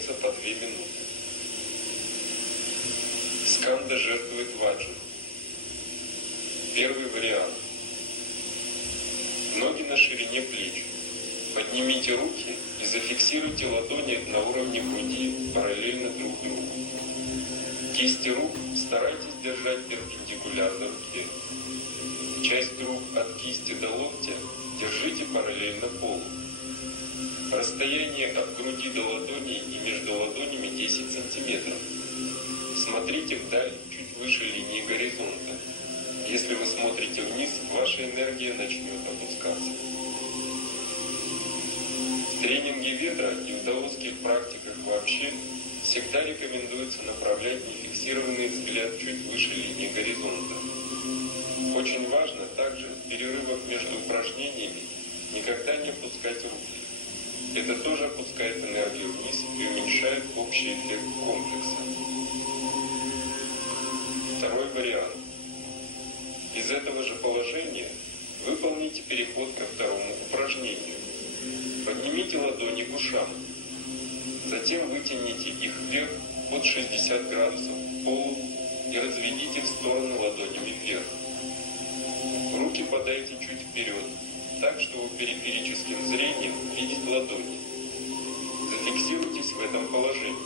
выполняется по 2 минуты. Сканда жертвует ваджру. Первый вариант. Ноги на ширине плеч. Поднимите руки и зафиксируйте ладони на уровне груди параллельно друг другу. Кисти рук старайтесь держать перпендикулярно руке. Часть рук от кисти до локтя держите параллельно полу. Расстояние от груди до ладоней и между ладонями 10 см. Смотрите вдаль, чуть выше линии горизонта. Если вы смотрите вниз, ваша энергия начнет опускаться. В тренинге ветра и в даосских практиках вообще всегда рекомендуется направлять нефиксированный взгляд чуть выше линии горизонта. Очень важно также в перерывах между упражнениями никогда не опускать руки. Это тоже опускает энергию вниз и уменьшает общий эффект комплекса. Второй вариант. Из этого же положения выполните переход ко второму упражнению. Поднимите ладони к ушам. Затем вытяните их вверх под 60 градусов к полу и разведите в сторону ладонями вверх. Руки подайте чуть вперед, так, чтобы периферическим зрением видеть ладони. Зафиксируйтесь в этом положении.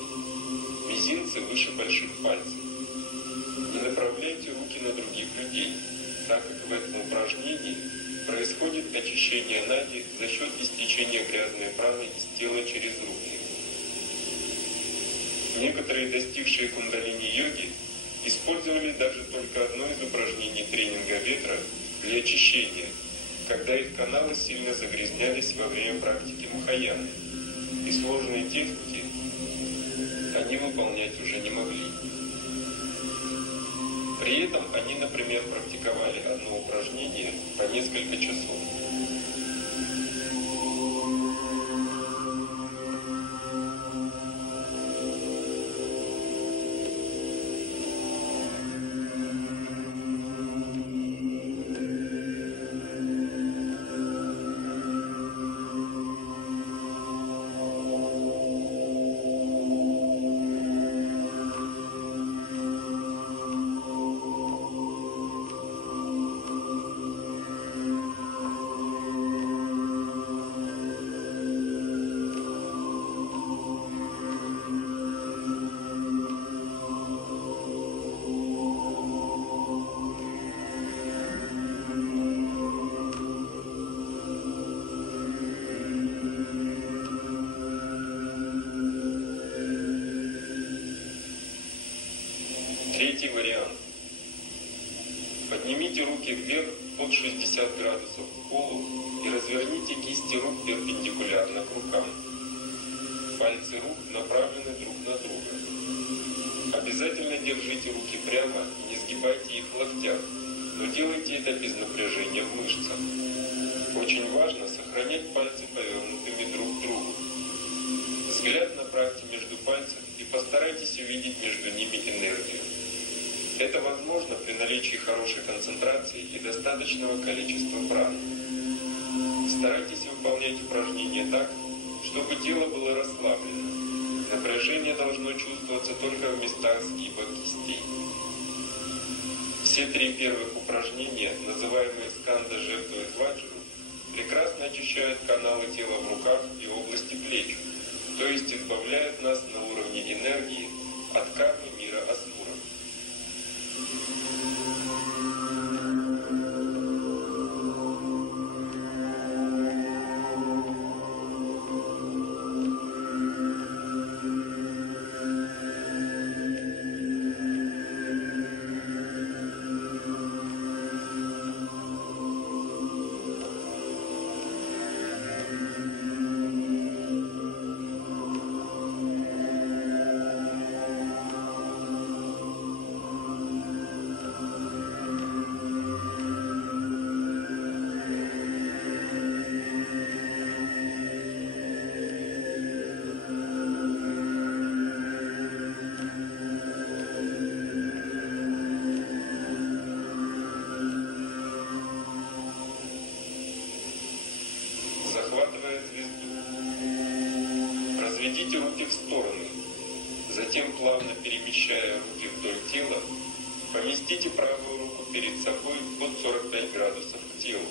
Мизинцы выше больших пальцев. Не направляйте руки на других людей, так как в этом упражнении происходит очищение нади за счет истечения грязной праны из тела через руки. Некоторые достигшие кундалини-йоги использовали даже только одно из упражнений тренинга ветра для очищения, когда их каналы сильно загрязнялись во время практики махаяны, и сложные техники они выполнять уже не могли. При этом они, например, практиковали одно упражнение по несколько часов. Третий вариант. Поднимите руки вверх под 60 градусов к полу и разверните кисти рук перпендикулярно к рукам. Пальцы рук направлены друг на друга. Обязательно держите руки прямо и не сгибайте их в локтях, но делайте это без напряжения в мышцах. Очень важно сохранять пальцы повернутыми друг к другу. Взгляд направьте между пальцев и постарайтесь увидеть между ними энергию. Это возможно при наличии хорошей концентрации и достаточного количества праны. Старайтесь выполнять упражнения так, чтобы тело было расслаблено. Напряжение должно чувствоваться только в местах сгиба кистей. Все 3 первых упражнения, называемые сканда жертвует ваджру, прекрасно очищают каналы тела в руках и области плеч, то есть избавляют нас на уровне энергии от кармы мира асуров. разведите руки в стороны. Затем, плавно перемещая руки вдоль тела, поместите правую руку перед собой под 45 градусов к телу.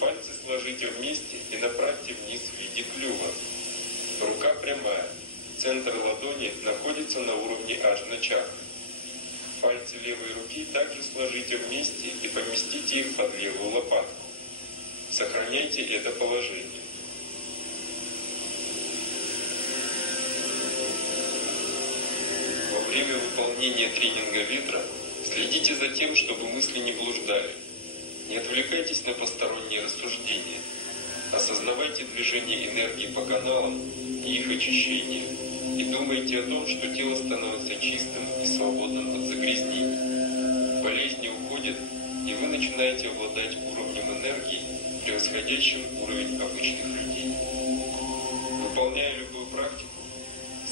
Пальцы сложите вместе и направьте вниз в виде клюва. Рука прямая. Центр ладони находится на уровне аджна чакры. Пальцы левой руки также сложите вместе и поместите их под левую лопатку. Сохраняйте это положение. Во время выполнения тренинга ветра следите за тем, чтобы мысли не блуждали. Не отвлекайтесь на посторонние рассуждения. Осознавайте движение энергии по каналам и их очищение. И думайте о том, что тело становится чистым и свободным от загрязнений. Болезни уходят, и вы начинаете обладать уровнем энергии, превосходящим уровень обычных людей. Выполняя любую практику,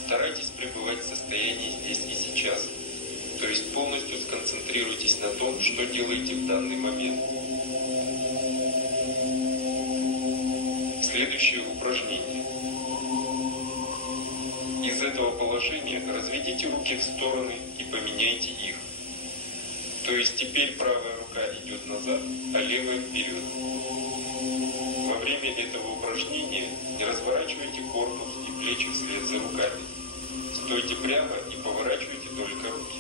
старайтесь пребывать в состоянии здесь и сейчас, то есть полностью сконцентрируйтесь на том, что делаете в данный момент. Следующее упражнение. Из этого положения разведите руки в стороны и поменяйте их. То есть теперь правая рука идет назад, а левая вперед. Во время этого упражнения не разворачивайте корпус и плечи вслед за руками. Стойте прямо и поворачивайте только руки.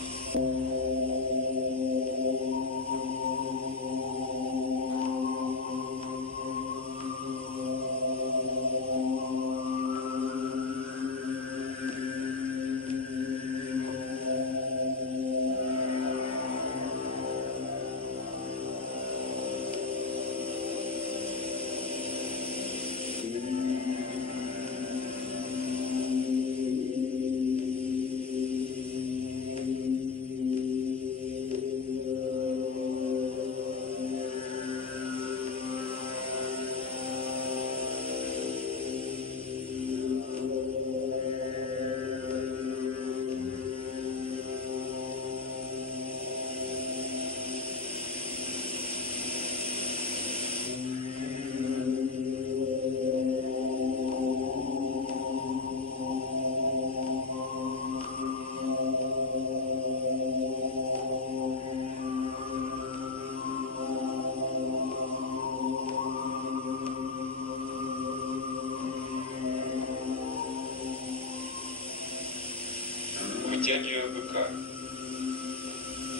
Вытягивая быка.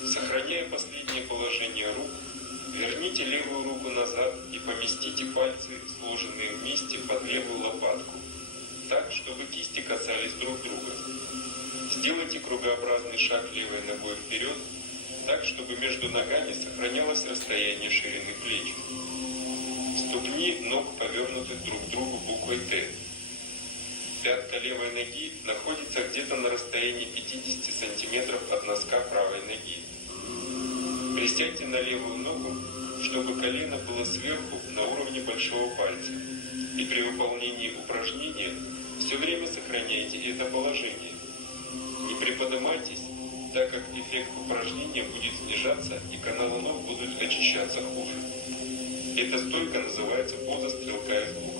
Сохраняя последнее положение рук, верните левую руку назад и поместите пальцы, сложенные вместе, под левую лопатку, так, чтобы кисти касались друг друга. Сделайте кругообразный шаг левой ногой вперед, так, чтобы между ногами сохранялось расстояние ширины плеч. Ступни ног повернуты друг к другу буквой «Т». Пятка левой ноги находится где-то на расстоянии 50 см от носка правой ноги. Присядьте на левую ногу, чтобы колено было сверху на уровне большого пальца. И при выполнении упражнения все время сохраняйте это положение. Не приподнимайтесь, так как эффект упражнения будет снижаться и каналы ног будут очищаться хуже. Эта стойка называется поза стрелка из лука.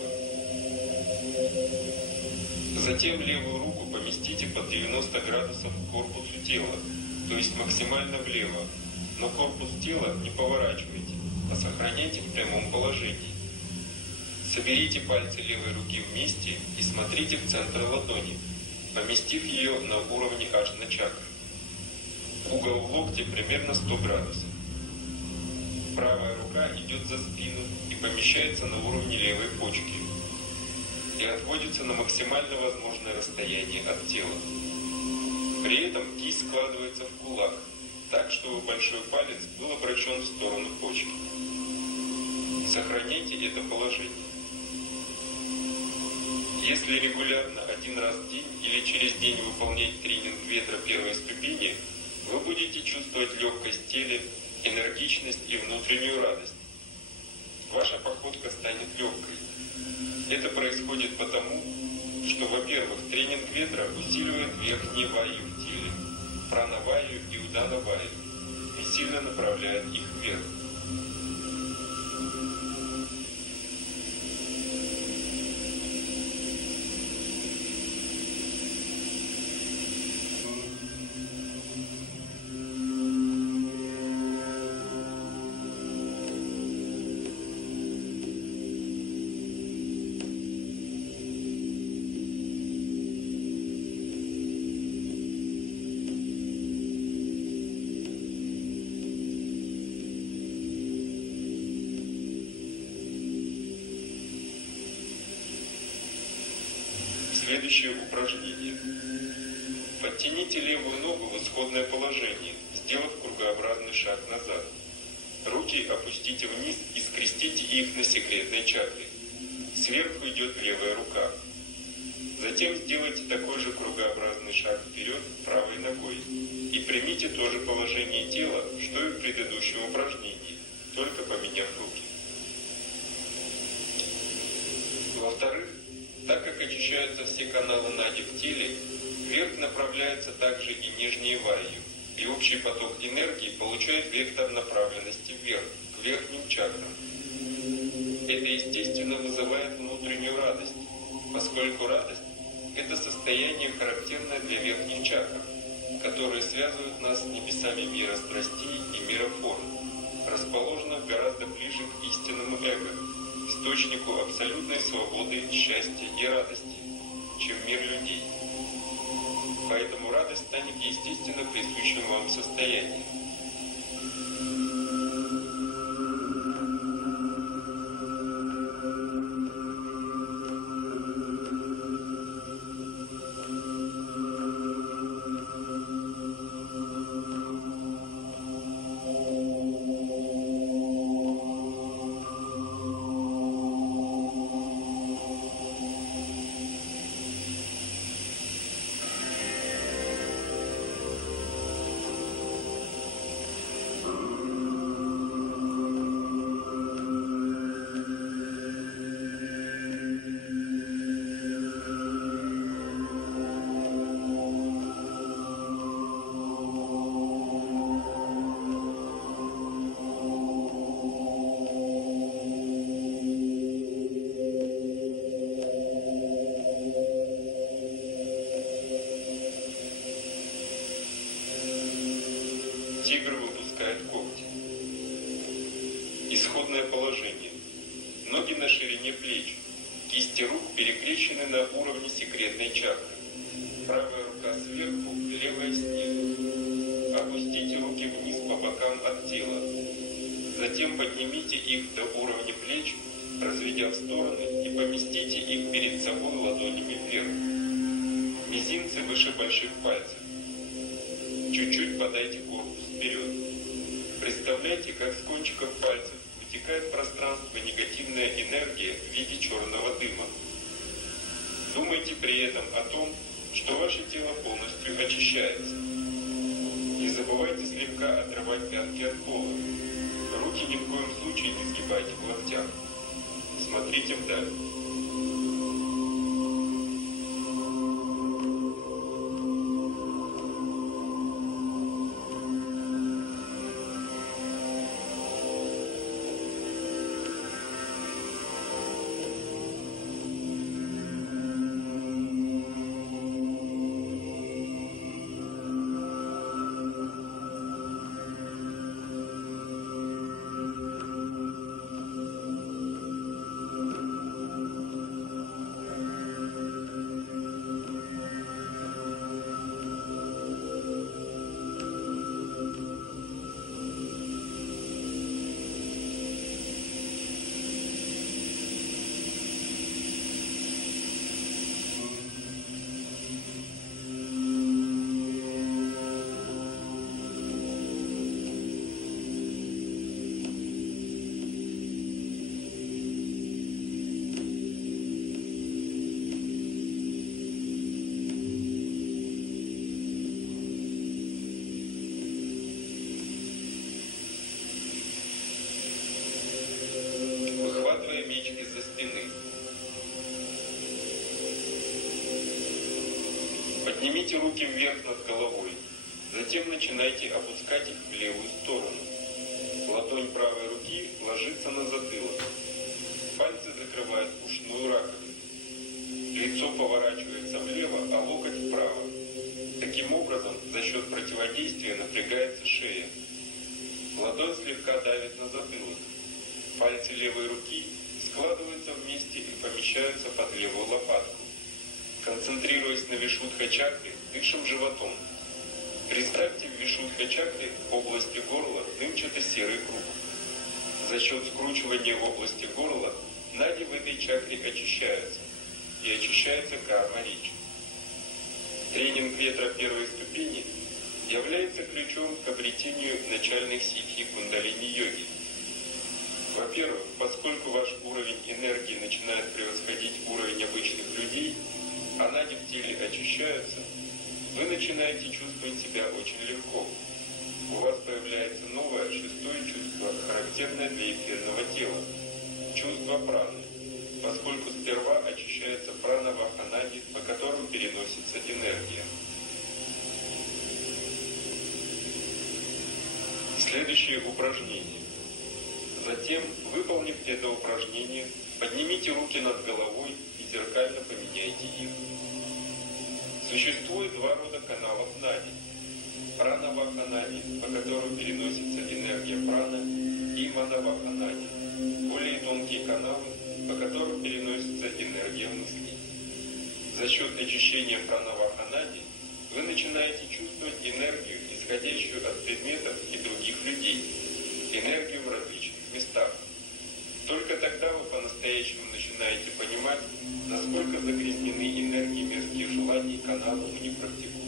Затем левую руку поместите под 90 градусов к корпусу тела, то есть максимально влево, но корпус тела не поворачивайте, а сохраняйте в прямом положении. Соберите пальцы левой руки вместе и смотрите в центр ладони, поместив ее на уровне аджна чакры. Угол в локте примерно 100 градусов. Правая рука идет за спину и помещается на уровне левой почки и отводится на максимально возможное расстояние от тела. При этом кисть складывается в кулак, так, чтобы большой палец был обращен в сторону почки. Сохраняйте это положение. Если регулярно один раз в день или через день выполнять тренинг ветра первой ступени, вы будете чувствовать легкость в теле, энергичность и внутреннюю радость. Ваша походка станет легкой. Это происходит потому, что, во-первых, тренинг ветра усиливает верхние ваю в теле, пранаваю и уданаваю, и сильно направляет их вверх. Следующее упражнение. Подтяните левую ногу в исходное положение, сделав кругообразный шаг назад. Руки опустите вниз и скрестите их на секретной чакре. Сверху идет левая рука. Затем сделайте такой же кругообразный шаг вперед правой ногой и примите то же положение тела, что и в предыдущем упражнении, только поменяв руки. Во-вторых, так как очищаются все каналы нади в теле, вверх направляется также и нижние варью, и общий поток энергии получает вектор направленности вверх, к верхним чакрам. Это, естественно, вызывает внутреннюю радость, поскольку радость – это состояние, характерное для верхних чакр, которые связывают нас с небесами мира страстей и мира форм, расположенных гораздо ближе к истинному эго, источнику абсолютной свободы, счастья и радости, чем мир людей. Поэтому радость станет естественно присущим вам состоянием. Тигр выпускает когти. Исходное положение. Ноги на ширине плеч. Кисти рук перекрещены на уровне секретной чакры. Правая рука сверху, левая снизу. Опустите руки вниз по бокам от тела. Затем поднимите их до уровня плеч, разведя в стороны, и поместите их перед собой ладонями вверх. Мизинцы выше больших пальцев. Чуть-чуть подайте корпус вперед. Представляйте, как с кончиков пальцев вытекает в пространство негативная энергия в виде черного дыма. Думайте при этом о том, что ваше тело полностью очищается. Не забывайте слегка отрывать пятки от пола. Руки ни в коем случае не сгибайте в локтях. Смотрите вдаль. Поднимите руки вверх над головой, затем начинайте опускать их в левую сторону. Ладонь правой руки ложится на затылок. Пальцы закрывают ушную раковину. Лицо поворачивается влево, а локоть вправо. Таким образом, за счет противодействия напрягается шея. Ладонь слегка давит на затылок. Пальцы левой руки складываются вместе и помещаются под левую лопатку. Концентрируясь на вишудха-чакре, дышим животом. Представьте в вишудха-чакре в области горла дымчато-серый круг. За счет скручивания в области горла нади в этой чакре очищаются. и очищается карма речи. Тренинг ветра первой ступени является ключом к обретению начальных ситхи кундалини-йоги. Во-первых, поскольку ваш уровень энергии начинает превосходить уровень обычных людей, а нади в теле очищаются, вы начинаете чувствовать себя очень легко. У вас появляется новое, шестое чувство, характерное для эфирного тела – чувство праны, поскольку сперва очищается прана ваханади, по которому переносится энергия. Следующее упражнение. Затем, выполнив это упражнение, поднимите руки над головой и зеркально поменяйте их. Существует два рода каналов нади. Прана-ваханади, по которому переносится энергия прана, и мана-ваханади, более тонкие каналы, по которым переносится энергия мыслей. За счет очищения прана-ваханади вы начинаете чувствовать энергию, исходящую от предметов и других людей, энергию в различных местах. Только тогда вы по-настоящему начинаете понимать, насколько загрязнены энергии мирских желаний и каналов у непрактикующих.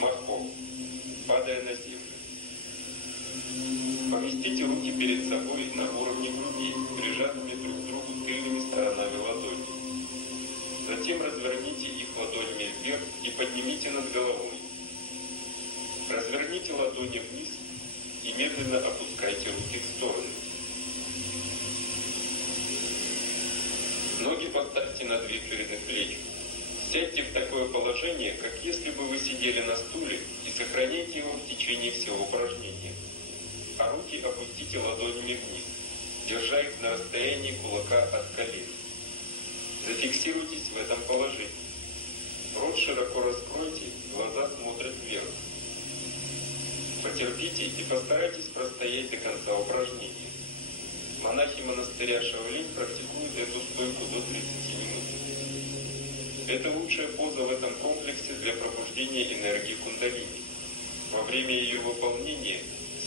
Махо, падая на землю. Поместите руки перед собой на уровне груди, прижатыми друг к другу тыльными сторонами ладоней. Затем разверните их ладонями вверх и поднимите над головой. Разверните ладони вниз и медленно опускайте руки в стороны. Ноги поставьте на две ширины плеч. Сядьте в такое положение, как если бы вы сидели на стуле, и сохраняйте его в течение всего упражнения. А руки опустите ладонями вниз, держа их на расстоянии кулака от колен. Зафиксируйтесь в этом положении. Рот широко раскройте, глаза смотрят вверх. Потерпите и постарайтесь простоять до конца упражнения. Монахи монастыря Шаолинь практикуют эту стойку до 30 минут. Это лучшая поза в этом комплексе для пробуждения энергии кундалини. Во время ее выполнения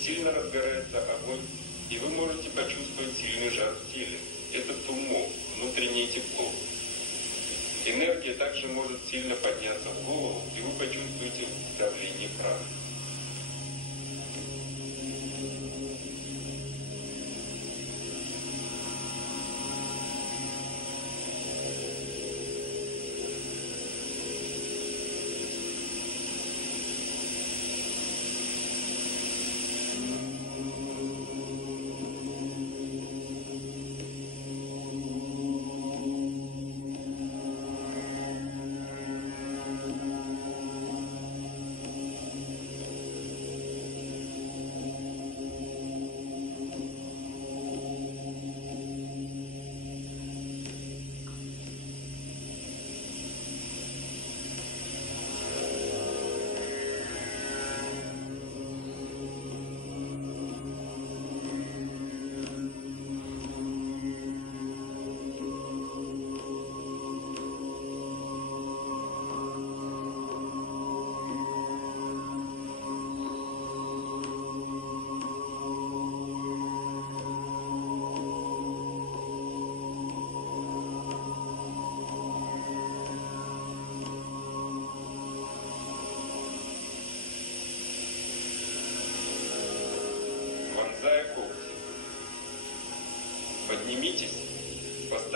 сильно разгорается огонь, и вы можете почувствовать сильный жар в теле. Это туммо, внутреннее тепло. Энергия также может сильно подняться в голову, и вы почувствуете давление праны.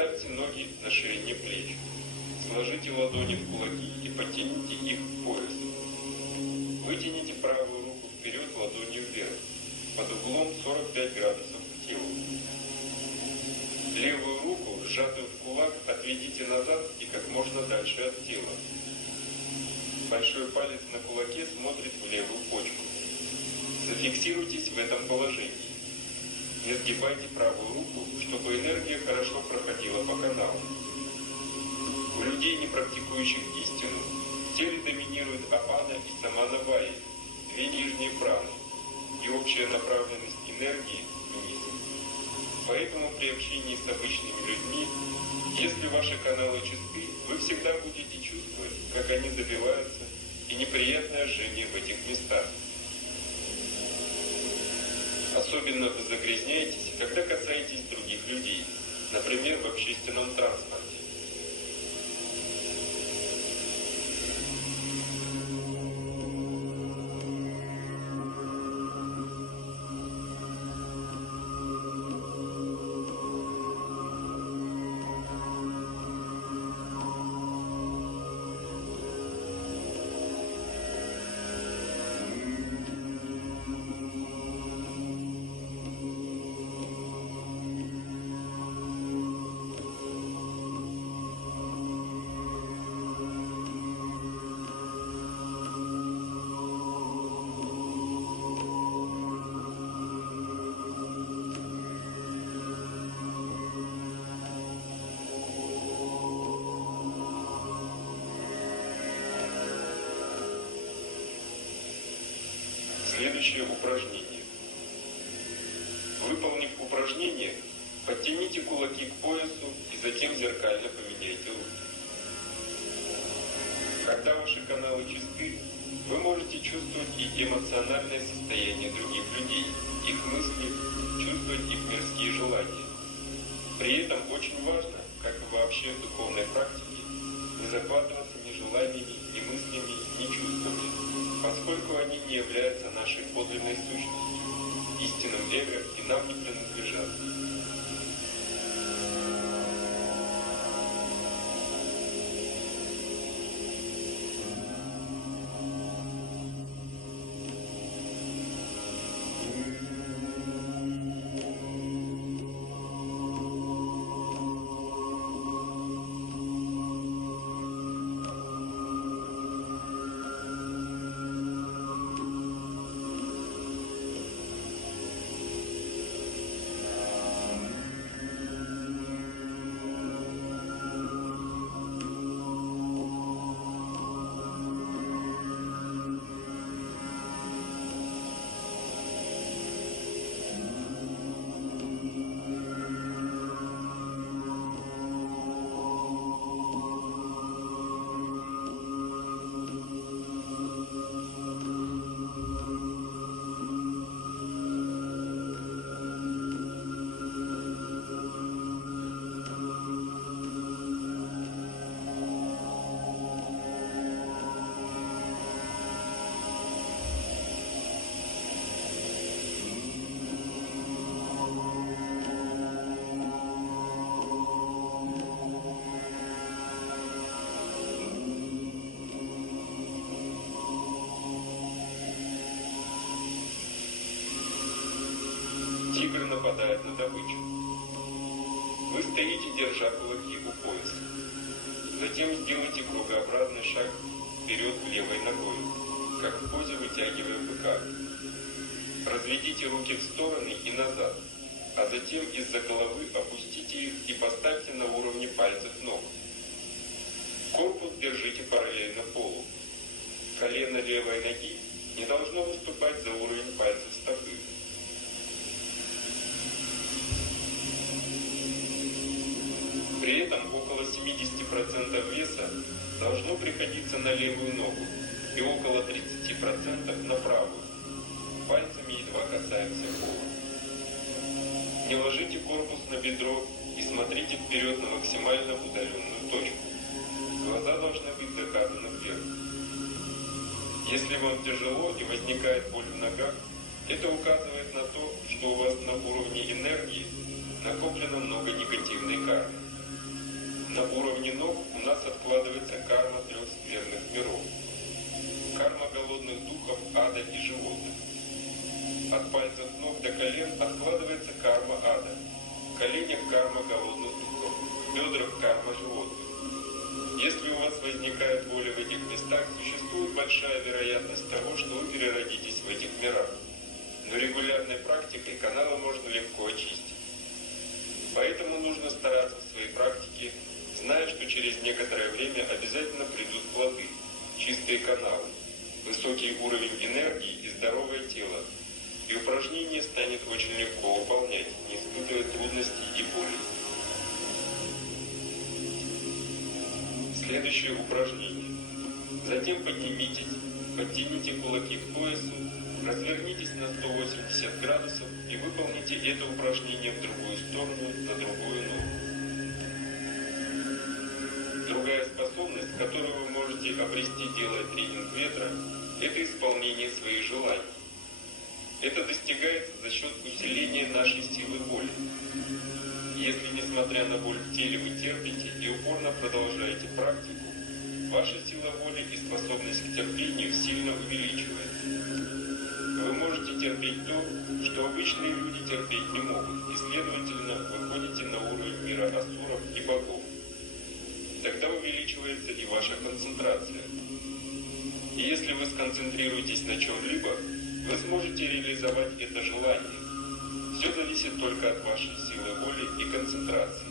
Поставьте ноги на ширине плеч. Сложите ладони в кулаки и потяните их к поясу. Вытяните правую руку вперед ладонью вверх, под углом 45 градусов к телу. Левую руку, сжатую в кулак, отведите назад и как можно дальше от тела. Большой палец на кулаке смотрит в левую почку. Зафиксируйтесь в этом положении. Не сгибайте правую руку, чтобы энергия хорошо проходила по каналам. У людей, не практикующих истину, в теле доминирует апана и самана-вайя, две нижние праны, и общая направленность энергии вниз. Поэтому при общении с обычными людьми, если ваши каналы чисты, вы всегда будете чувствовать, как они добиваются, и неприятное жжение в этих местах. Особенно вы загрязняетесь, когда касаетесь других людей, например, в общественном транспорте. Следующее упражнение. Выполнив упражнение, подтяните кулаки к поясу и затем зеркально поменяйте руки. Когда ваши каналы чисты, вы можете чувствовать и эмоциональное состояние других людей, их мысли, чувствовать их мирские желания. При этом очень важно, как и вообще в духовной практике, не захватываться ни желаниями, ни мыслями, ни чувствами, поскольку они не являются нашей подлинной сущностью, истинным эго и нам не принадлежат. Тигр нападает на добычу. Вы стоите, держа кулаки у пояса. Затем сделайте кругообразный шаг вперед левой ногой, как в позе вытягивая быка. Разведите руки в стороны и назад, а затем из-за головы опустите их и поставьте на уровне пальцев ног. Корпус держите параллельно полу. Колено левой ноги не должно выступать за уровень пальцев стопы. При этом около 70% веса должно приходиться на левую ногу и около 30% на правую. Пальцами едва касаемся пола. Не ложите корпус на бедро и смотрите вперед на максимально удаленную точку. Глаза должны быть закатаны вверх. Если вам тяжело и возникает боль в ногах, это указывает на то, что у вас на уровне энергии накоплено много негативной кармы. На уровне ног у нас откладывается карма трех скверных миров. Карма голодных духов, ада и животных. От пальцев ног до колен откладывается карма ада. В коленях карма голодных духов, в бедрах карма животных. Если у вас возникает воля в этих местах, существует большая вероятность того, что вы переродитесь в этих мирах. Но регулярной практикой каналы можно легко очистить. Поэтому нужно стараться в своей практике, зная, что через некоторое время обязательно придут плоды, чистые каналы, высокий уровень энергии и здоровое тело. И упражнение станет очень легко выполнять, не испытывая трудностей и боли. Следующее упражнение. Затем подтяните кулаки к поясу, развернитесь на 180 градусов и выполните это упражнение в другую сторону, на другую ногу. Другая способность, которую вы можете обрести, делая тренинг ветра, это исполнение своих желаний. Это достигается за счет усиления нашей силы воли. Если, несмотря на боль в теле, вы терпите и упорно продолжаете практику, ваша сила воли и способность к терпению сильно увеличивается. Вы можете терпеть то, что обычные люди терпеть не могут, и, следовательно, выходите на уровень мира асуров и богов. Тогда увеличивается и ваша концентрация. И если вы сконцентрируетесь на чем-либо, вы сможете реализовать это желание. Все зависит только от вашей силы воли и концентрации.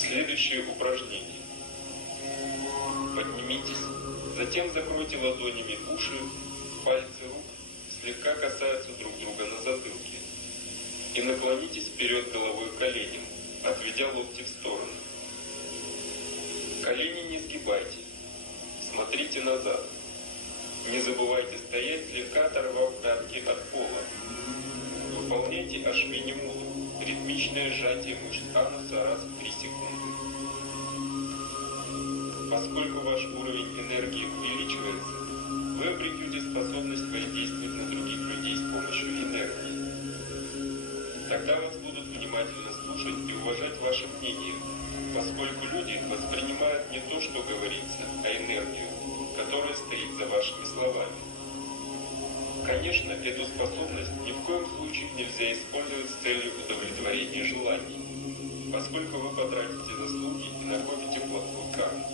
Следующее упражнение. Поднимитесь, затем закройте ладонями уши, пальцы рук слегка касаются друг друга на затылке. И наклонитесь вперед головой к коленям, отведя локти в сторону. Колени не сгибайте, смотрите назад. Не забывайте стоять, слегка оторвав пятки от пола. Выполняйте ашвини мудру, ритмичное сжатие мышц ануса раз в 3 секунды. Поскольку ваш уровень энергии увеличивается, вы обретете способность воздействовать на других людей с помощью энергии. Тогда вас будут внимательно слушать и уважать ваше мнение, поскольку люди воспринимают не то, что говорится, а энергию, которая стоит за вашими словами. Конечно, эту способность ни в коем случае нельзя использовать с целью удовлетворения желаний, поскольку вы потратите заслуги и накопите плохую карму.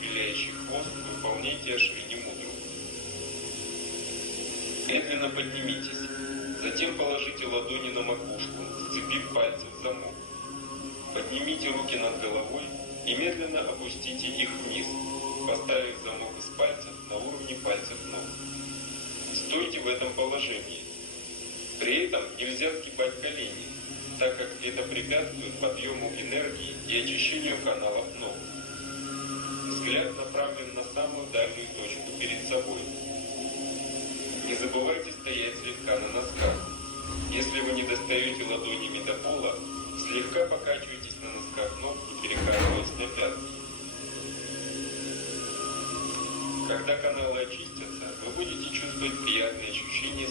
виляющий хвост выполняйте Ашвини Мудру. Медленно поднимитесь, затем положите ладони на макушку, сцепив пальцы в замок. Поднимите руки над головой и медленно опустите их вниз, поставив замок из пальцев на уровне пальцев ног. Стойте в этом положении. При этом нельзя сгибать колени, так как это препятствует подъему энергии и очищению каналов ног. Взгляд направлен на самую дальнюю точку перед собой. Не забывайте стоять слегка на носках. Если вы не достаете ладонями до пола, слегка покачивайтесь на носках ног и перекатываясь на пятки. Когда каналы очистятся, вы будете чувствовать приятные ощущения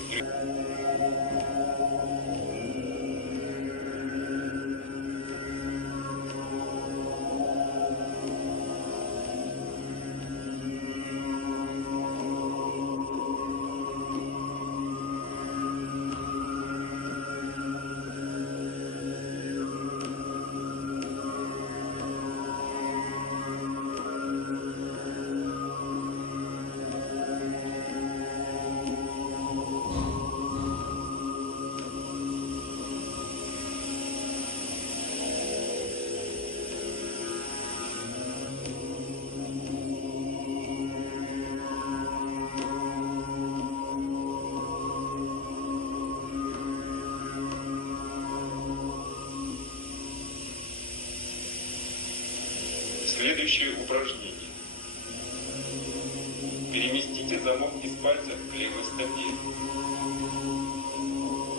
Следующее упражнение. Переместите замок из пальцев к левой стопе.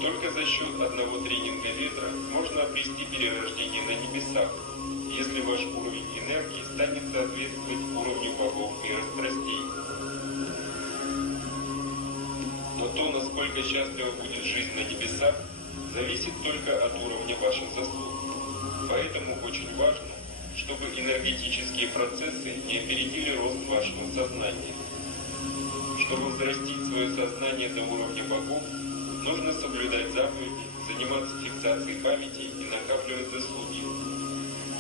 Только за счет одного тренинга ветра можно обрести перерождение на небесах, если ваш уровень энергии станет соответствовать уровню богов мира страстей. Но то, насколько счастлива будет жизнь на небесах, зависит только от уровня ваших заслуг. Поэтому очень важно, чтобы энергетические процессы не опередили рост вашего сознания. Чтобы взрастить свое сознание до уровня богов, нужно соблюдать заповеди, заниматься фиксацией памяти и накапливать заслуги.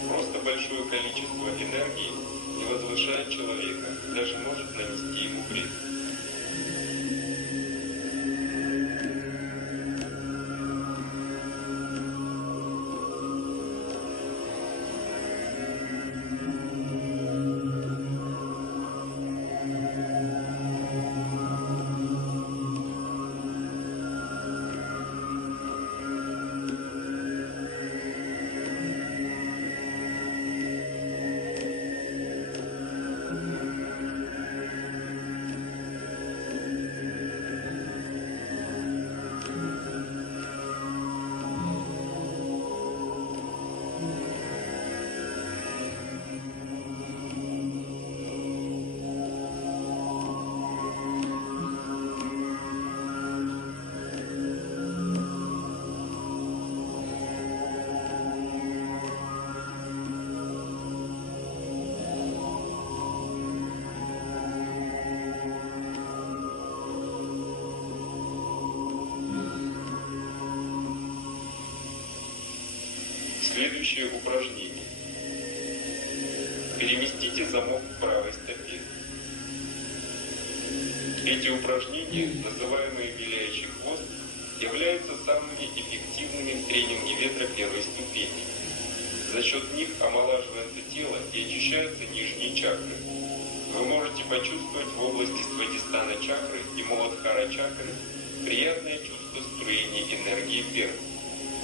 Просто большое количество энергии не возвышает человека, даже может нанести ему вред. Следующее упражнение. Переместите замок к правой стопе. Эти упражнения, называемые виляющий хвост, являются самыми эффективными в тренинге ветра первой ступени. За счет них омолаживается тело и очищаются нижние чакры. Вы можете почувствовать в области Свадистана чакры и Муладхара чакры приятное чувство струения энергии вверх.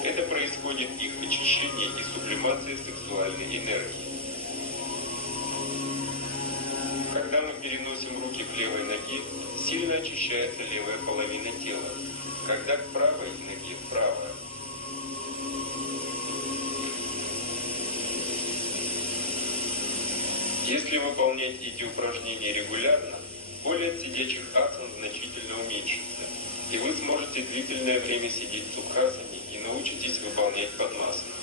Это происходит их очищение и сублимация сексуальной энергии. Когда мы переносим руки к левой ноге, сильно очищается левая половина тела, когда к правой ноге правая. Если выполнять эти упражнения регулярно, боль от сидячих асан значительно уменьшится, и вы сможете длительное время сидеть в сукхасане и научитесь выполнять падмасану.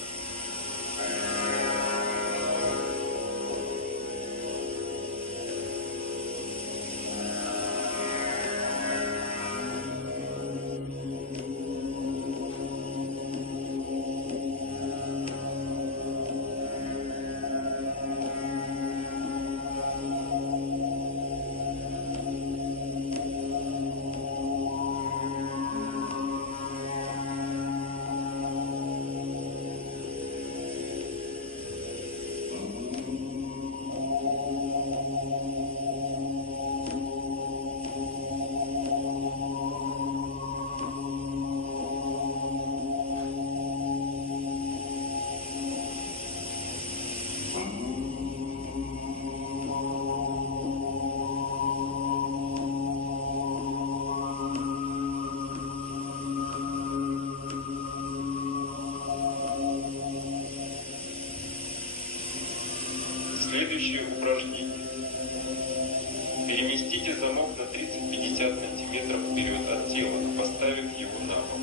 упражнение. Переместите замок на 30-50 см вперед от тела, поставив его на пол.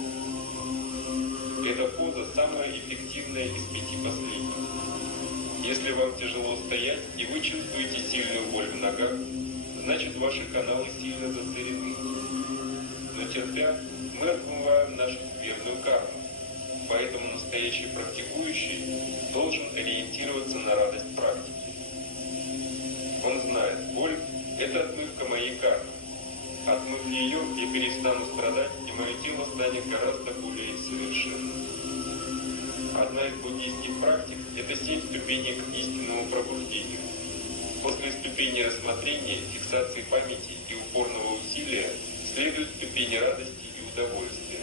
Эта поза самая эффективная из 5 последних. Если вам тяжело стоять и вы чувствуете сильную боль в ногах, значит ваши каналы сильно засорены. Но терпя, мы отмываем нашу скверную карму. Поэтому настоящий практикующий должен ориентироваться на радость практики. Он знает, боль – это отмывка моей кармы. Отмыв ее, я перестану страдать, и мое тело станет гораздо более совершенным. Одна из буддийских практик – это 7 ступеней к истинному пробуждению. После ступени рассмотрения, фиксации памяти и упорного усилия следуют ступени радости и удовольствия.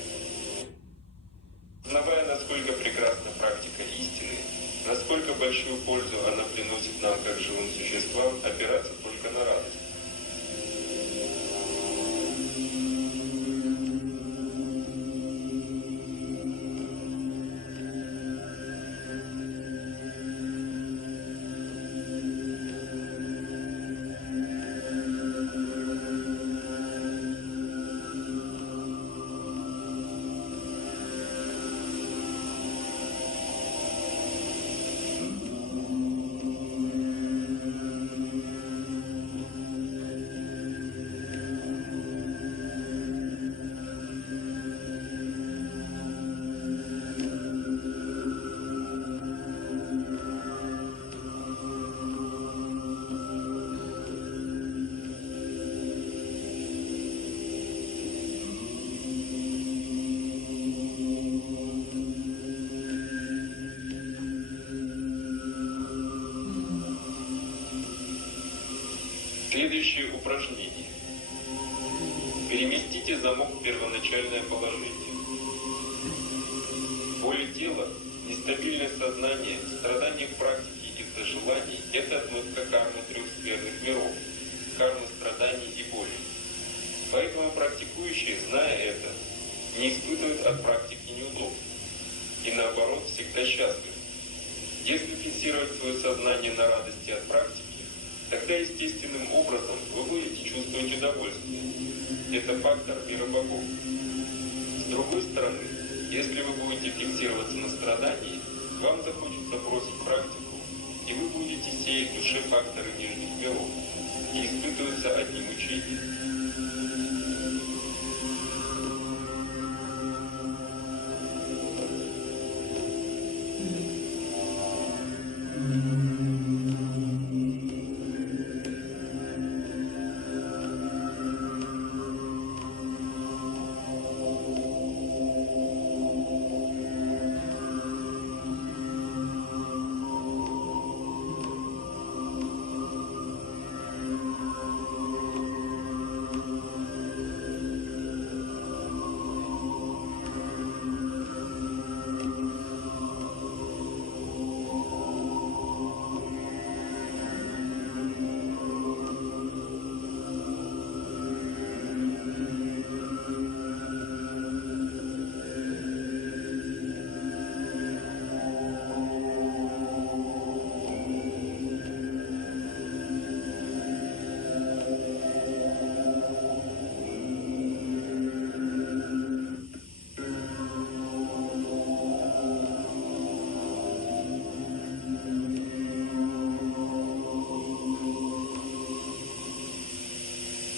Узнавая, насколько прекрасна практика истины, насколько большую пользу она приносит нам как живым существам, опираться только на радость. Следующее упражнение. Переместите замок в первоначальное положение. Боли тела, нестабильность сознания, страдания в практике из-за желаний – это отмывка кармы 3 скверных миров, кармы страданий и боли. Поэтому практикующие, зная это, не испытывают от практики неудобств и наоборот всегда счастливы. Если фиксировать свое сознание на радости от практики, тогда естественным образом вы будете чувствовать удовольствие. Это фактор мира богов. С другой стороны, если вы будете фиксироваться на страдании, вам захочется бросить практику, и вы будете сеять в душе факторы нижних миров, и испытываются одни мучения.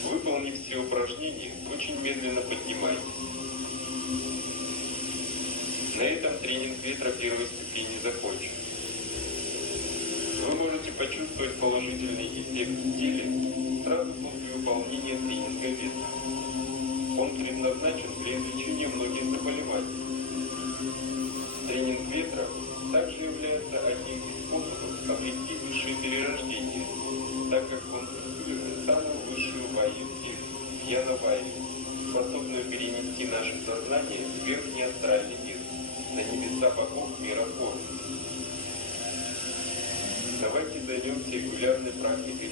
Выполнив все упражнения, очень медленно поднимайтесь. На этом тренинг ветра первой ступени закончен. Вы можете почувствовать положительный эффект в теле сразу после выполнения тренинга ветра. Он предназначен для излечения многих заболеваний. Тренинг ветра также является одним из способов обрести высшее перерождение, так как он использует самую высшую вайю в теле, Яна-вайю, способную перенести наше сознание в верхний астральный мир, на небеса богов мира формы. Давайте займемся регулярной практикой